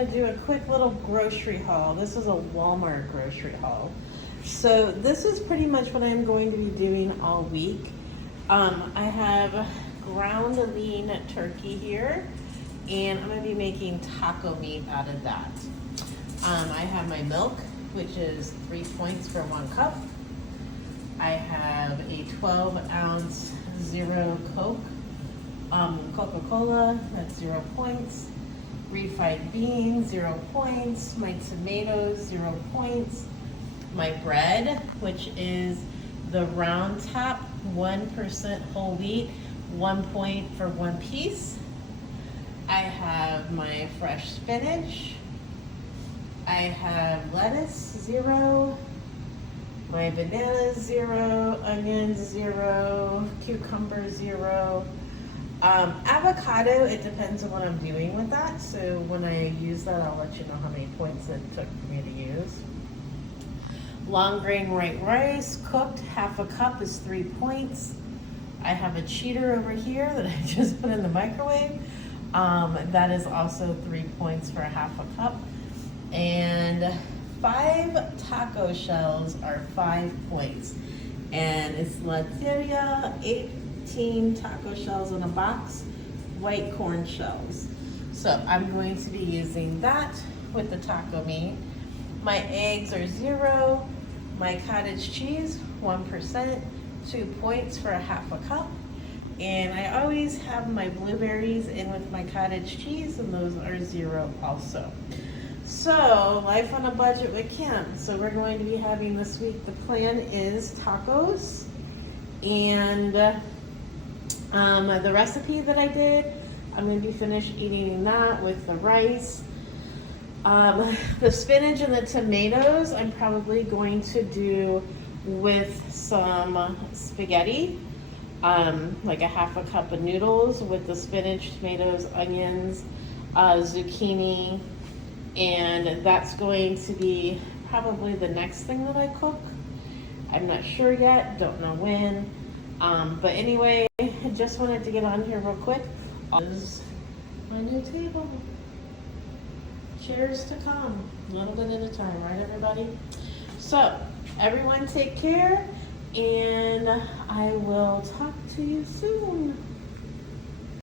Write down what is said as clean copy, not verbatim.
gonna do a quick little grocery haul. This is a Walmart grocery haul. So this is pretty much what I'm going to be doing all week. I have ground lean turkey here, and I'm gonna be making taco meat out of that. I have my milk, which is 3 points for 1 cup. I have a 12-ounce zero Coke, Coca-Cola, that's 0 points. Refried beans, 0 points. My tomatoes, 0 points. My bread, which is the round top, 1% whole wheat, 1 point for 1 piece. I have my fresh spinach. I have lettuce, 0. My bananas, 0. Onions, 0. Cucumber, 0. Avocado, it depends on what I'm doing with that. So when I use that, I'll let you know how many points it took for me to use. Long grain white rice, cooked, 1/2 cup is 3 points. I have a cheater over here that I just put in the microwave. That is also 3 points for 1/2 cup. And 5 taco shells are 5 points. And it's Lateria 18 taco shells in a box, white corn shells. So I'm going to be using that with the taco meat. My eggs are 0. My cottage cheese, 1%, 2 points for 1/2 cup. And I always have my blueberries in with my cottage cheese, and those are 0 also. So, life on a budget with Kim. So we're going to be having this week, the plan is tacos. And the recipe that I did, I'm going to be finished eating that with the rice. The spinach and the tomatoes, I'm probably going to do with some spaghetti. Like a 1/2 cup of noodles with the spinach, tomatoes, onions, zucchini. And that's going to be probably the next thing that I cook. I'm not sure yet, don't know when. But anyway, I just wanted to get on here real quick. This is my new table. Cheers to come, a little bit at a time, right everybody? So, everyone take care, and I will talk to you soon.